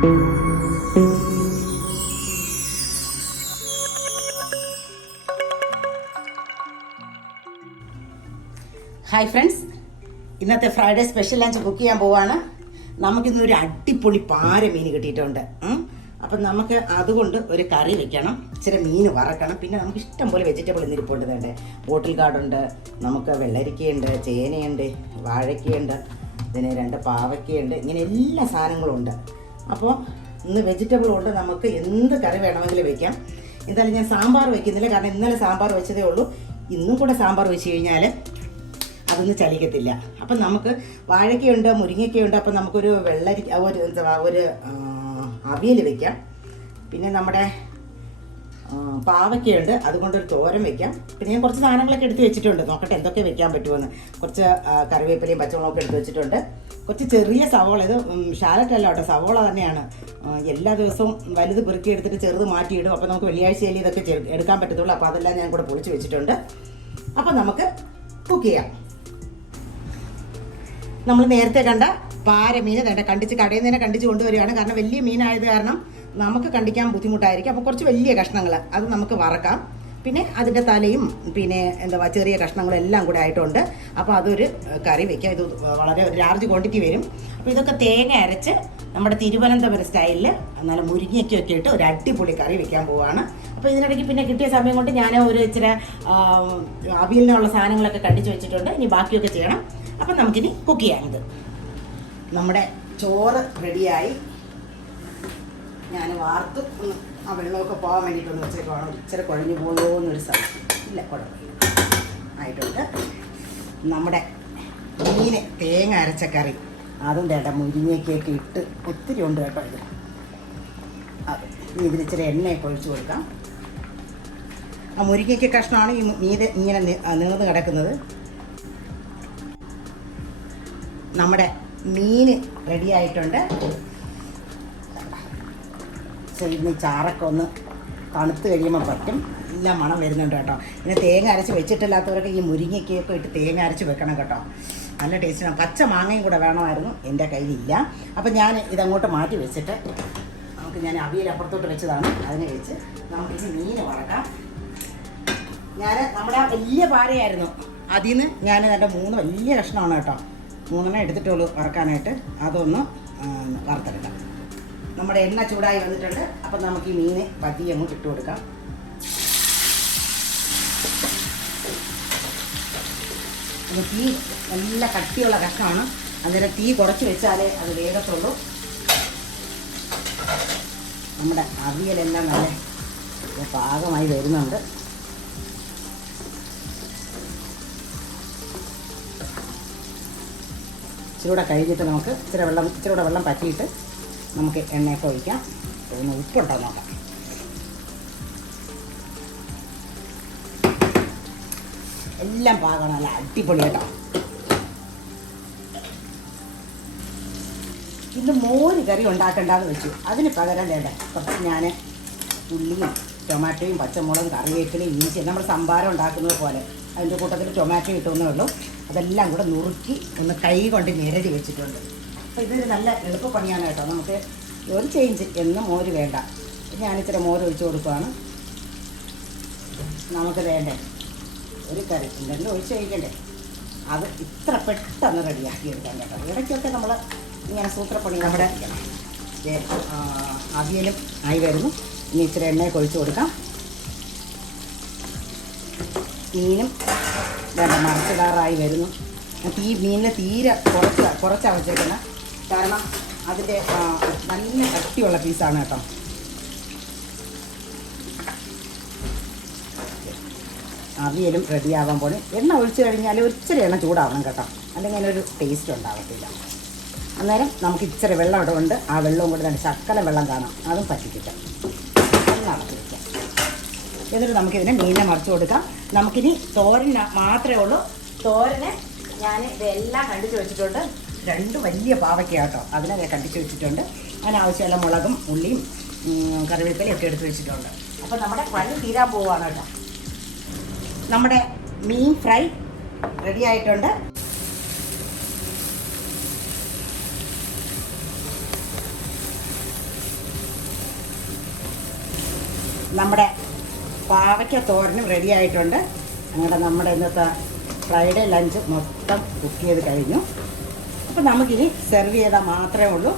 Hi friends, ഇന്നത്തെ Friday special lunch cook ചെയ്യാൻ പോവാണ്. നമുക്കിന്നൊരു അടിപൊളി പാര മീൻ കിട്ടിയിട്ടുണ്ട്. അപ്പം നമുക്ക് അതുകൊണ്ട് ഒരു കറി വെക്കണം, ഇച്ചിരി മീൻ വറക്കണം. പിന്നെ നമുക്ക് ഇഷ്ടം പോലെ വെജിറ്റബിൾ ഇന്നിരിപ്പുണ്ട്. വേണ്ടേ, ബോട്ടിൽ ഗാർഡുണ്ട്, നമുക്ക് വെള്ളരിക്കയുണ്ട്, ചേനയുണ്ട്, വാഴയ്ക്കയുണ്ട്, ഇതിന് 2 പാവയ്ക്കയുണ്ട്, ഇങ്ങനെ എല്ലാ സാധനങ്ങളും ഉണ്ട്. അപ്പോൾ ഇന്ന് വെജിറ്റബിൾ കൊണ്ട് നമുക്ക് എന്ത് കറി വേണമെങ്കിലും വെക്കാം. എന്തായാലും ഞാൻ സാമ്പാർ വയ്ക്കുന്നില്ല, കാരണം ഇന്നലെ സാമ്പാർ വെച്ചതേ ഉള്ളൂ. ഇന്നും കൂടെ സാമ്പാർ വെച്ച് കഴിഞ്ഞാൽ അതൊന്നും ചലിക്കത്തില്ല. അപ്പം നമുക്ക് വാഴയ്ക്കയുണ്ട്, മുരിങ്ങയ്ക്കയുണ്ട്. അപ്പം നമുക്കൊരു ഒരു അവിയൽ വെക്കാം. പിന്നെ നമ്മുടെ പാവയ്ക്കയുണ്ട്, അതുകൊണ്ടൊരു തോരൻ വെക്കാം. പിന്നെ ഞാൻ കുറച്ച് സാധനങ്ങളൊക്കെ എടുത്ത് വെച്ചിട്ടുണ്ട്, നോക്കട്ടെ എന്തൊക്കെ വെക്കാൻ പറ്റുമെന്ന്. കുറച്ച് കറിവേപ്പിലയും പച്ചമുളകൊക്കെ എടുത്ത് വെച്ചിട്ടുണ്ട്. കുറച്ച് ചെറിയ സവോള, ഇത് ഷാലറ്റ് അല്ല കേട്ടോ, സവോള തന്നെയാണ്. എല്ലാ ദിവസവും വലുത് പെറുക്കി എടുത്തിട്ട് ചെറുത് മാറ്റിയിടും. അപ്പോൾ നമുക്ക് വെള്ളിയാഴ്ചയിൽ ഇതൊക്കെ എടുക്കാൻ പറ്റത്തുള്ളൂ. അപ്പോൾ അതെല്ലാം ഞാൻ കൂടെ പൊളിച്ച് വെച്ചിട്ടുണ്ട്. അപ്പോൾ നമുക്ക് കുക്ക് ചെയ്യാം. നമ്മൾ നേരത്തെ കണ്ട പാരമീൻ കണ്ടിച്ച് കടയിൽ നിന്ന് തന്നെ കണ്ടിച്ച് കൊണ്ടുവരികയാണ്. കാരണം വലിയ മീനായത് കാരണം നമുക്ക് കണ്ടിക്കാൻ ബുദ്ധിമുട്ടായിരിക്കും. അപ്പോൾ കുറച്ച് വലിയ കഷ്ണങ്ങൾ അത് നമുക്ക് വറക്കാം. പിന്നെ അതിൻ്റെ തലയും പിന്നെ ചെറിയ കഷ്ണങ്ങളും എല്ലാം കൂടെ ആയിട്ടുണ്ട്. അപ്പോൾ അതൊരു കറി വയ്ക്കാം. ഇത് വളരെ ലാർജ് ക്വാണ്ടിറ്റി വരും. അപ്പോൾ ഇതൊക്കെ തേങ്ങ അരച്ച് നമ്മുടെ തിരുവനന്തപുരം സ്റ്റൈലിൽ നല്ല മുരിങ്ങയ്ക്കൊക്കെ ഇട്ട് ഒരു അടിപൊളി കറി വയ്ക്കാൻ പോവുകയാണ്. അപ്പോൾ ഇതിനിടയ്ക്ക് പിന്നെ കിട്ടിയ സമയം കൊണ്ട് ഞാൻ ഒരു ഇച്ചിരി അവിയലിനുള്ള സാധനങ്ങളൊക്കെ കണ്ടിച്ച് വെച്ചിട്ടുണ്ട്. ഇനി ബാക്കിയൊക്കെ ചെയ്യണം. അപ്പം നമുക്കിനി കുക്ക് ചെയ്യാനിത്. നമ്മുടെ ചോറ് റെഡിയായി. ഞാൻ വാർത്ത് ആ വെള്ളമൊക്കെ പോകാൻ വേണ്ടിയിട്ടൊന്ന് വെച്ചേക്കാണ്. ഇച്ചിരി കുഴഞ്ഞു പോകുമോയെന്നൊരു ഇല്ല, കുഴപ്പമില്ല, ആയിട്ടുണ്ട്. നമ്മുടെ മീൻ തേങ്ങ അരച്ച കറി അതും മുരിങ്ങയ്ക്കൊക്കെ ഇട്ട് ഒത്തിരി ഉണ്ട് കേട്ടോ. ഇത് അതെ, ഇനി ഇതിലിച്ചിരി എണ്ണയൊക്കെ ഒഴിച്ചു കൊടുക്കാം. ആ മുരിങ്ങയ്ക്ക് കഷ്ണമാണ് ഈ മീൻ ഇങ്ങനെ നീർന്ന് കിടക്കുന്നത്. നമ്മുടെ മീൻ റെഡി ആയിട്ടുണ്ട്. ഇനി ചാറൊക്കെ ഒന്ന് തണുത്ത് കഴിയുമ്പോൾ പറ്റും. എല്ലാം മണം വരുന്നുണ്ട് കേട്ടോ. പിന്നെ തേങ്ങ അരച്ച് വെച്ചിട്ടില്ലാത്തവരൊക്കെ ഈ മുരിങ്ങയ്ക്കൊക്കെ ഇട്ട് തേങ്ങ അരച്ച് വെക്കണം കേട്ടോ, നല്ല ടേസ്റ്റാണ്. പച്ച മാങ്ങയും കൂടെ വേണമായിരുന്നു, എൻ്റെ കയ്യിലില്ല. അപ്പം ഞാൻ ഇതങ്ങോട്ട് മാറ്റി വെച്ചിട്ട് ഞാൻ അവിയൽ അപ്പുറത്തോട്ട് വെച്ചതാണ്, അതിനെ വെച്ച് നമുക്കിത് മീൻ വറക്കാം. നമ്മുടെ വലിയ പാരയായിരുന്നു, അതിൽ നിന്ന് ഞാൻ എൻ്റെ 3 വലിയ കഷ്ണമാണ് കേട്ടോ, 3 എടുത്തിട്ടുള്ളൂ വറക്കാനായിട്ട്. അതൊന്ന് വറുത്തെടുക്കാം. നമ്മുടെ എണ്ണ ചൂടായി വന്നിട്ടുണ്ട്. അപ്പം നമുക്ക് ഈ മീൻ പതിയെ അങ്ങോട്ട് ഇട്ട് കൊടുക്കാം. അത് തീ നല്ല കട്ടിയുള്ള കഷ്ണമാണ്, അന്നേരം തീ കുറച്ച് വെച്ചാലേ അത് വേഗത്തുള്ളൂ. നമ്മുടെ അവിയലെല്ലാം നല്ല പാകമായി വരുന്നുണ്ട്. ഇച്ചിരൂടെ കഴിഞ്ഞിട്ട് നമുക്ക് ഇച്ചിരൂടെ വെള്ളം പറ്റിയിട്ട് നമുക്ക് എണ്ണയൊക്കെ ഒഴിക്കാം. ഒന്ന് ഉപ്പുണ്ടോ നോക്കാം. എല്ലാം പാകമാണ്, നല്ല അടിപൊളി കേട്ടോ. ഇന്ന് മോര് കറി ഉണ്ടാക്കണ്ടെന്ന് വെച്ചു. അതിന് പകരം കുറച്ച് ഞാൻ ഉള്ളിയും ടൊമാറ്റോയും പച്ചമുളകും കറിവേപ്പിലയും ഇഞ്ചി നമ്മൾ സംഭാരം ഉണ്ടാക്കുന്നത് പോലെ അതിൻ്റെ കൂട്ടത്തിൽ ടൊമാറ്റോ ഇട്ടൊന്നേ ഉള്ളൂ. അതെല്ലാം കൂടെ നുറുക്കി ഒന്ന് കൈ കൊണ്ട് ഞെരടി വെച്ചിട്ടുണ്ട്. അപ്പോൾ ഇതൊരു നല്ല എളുപ്പപ്പണിയാണ് കേട്ടോ. നമുക്ക് ഒരു ചേഞ്ച്, എന്നും മോര് വേണ്ട. ഞാനിച്ചിരി മോര് ഒഴിച്ച് കൊടുക്കുകയാണ്. നമുക്ക് വേണ്ടേ ഒരു കറി എന്തെങ്കിലും ഒഴിച്ച് കഴിക്കണ്ടേ, അത് ഇത്ര പെട്ടെന്ന് റെഡിയാക്കി എടുക്കാൻ കേട്ടോ. ഇടയ്ക്കൊക്കെ നമ്മൾ ഇങ്ങനെ സൂത്രപ്പണി നമ്മുടെ അവിയലും ആയി വരുന്നു. ഇനി ഇച്ചിരി എണ്ണയൊക്കെ ഒഴിച്ച് കൊടുക്കാം. മീനും മറച്ചിടാറായി വരുന്നു. മീനിന് തീരെ കുറച്ചാണ് വെച്ചേക്കുന്നത്, കാരണം അതിൻ്റെ നല്ല കട്ടിയുള്ള പീസാണ് കേട്ടോ. അവിയലും റെഡിയാവാൻ പോലെ എണ്ണ ഒഴിച്ച് കഴിഞ്ഞാൽ ഇച്ചിരി എണ്ണ ചൂടാവണം കേട്ടോ, അല്ലെങ്കിൽ അതിനൊരു ടേസ്റ്റ് ഉണ്ടാകത്തില്ല. അന്നേരം നമുക്ക് ഇച്ചിരി വെള്ളം ഇവിടെ ഉണ്ട്, ആ വെള്ളവും കൂടെ തന്നെ ശക്കല വെള്ളം കാണാം, അതും പറ്റിക്കിട്ടാം. നടത്തി വയ്ക്കാം. എന്നിട്ട് നമുക്കിതിനെ മീനെ മറിച്ച് കൊടുക്കാം. നമുക്കിനി തോരന് മാത്രമേ ഉള്ളൂ. തോരന് ഞാൻ ഇതെല്ലാം കണ്ടിച്ച് വെച്ചിട്ടുണ്ട്. 2 വലിയ പാവയ്ക്ക കേട്ടോ, അതിനെ കണ്ടിച്ച് വെച്ചിട്ടുണ്ട്. അതിനാവശ്യമുള്ള മുളകും ഉള്ളിയും കറിവേപ്പിലയും ഒക്കെ എടുത്ത് വെച്ചിട്ടുണ്ട്. അപ്പോൾ നമ്മുടെ പണി തീരാൻ പോവുകയാണ് കേട്ടോ. നമ്മുടെ മീൻ ഫ്രൈ റെഡി ആയിട്ടുണ്ട്. നമ്മുടെ പാവയ്ക്ക തോരനും റെഡി ആയിട്ടുണ്ട്. അങ്ങനെ നമ്മുടെ ഇന്നത്തെ ഫ്രൈഡേ ലഞ്ച് മൊത്തം കുക്ക് ചെയ്ത് കഴിഞ്ഞു. അപ്പോൾ നമുക്കിനി സെർവ് ചെയ്താൽ മാത്രമേ ഉള്ളൂ.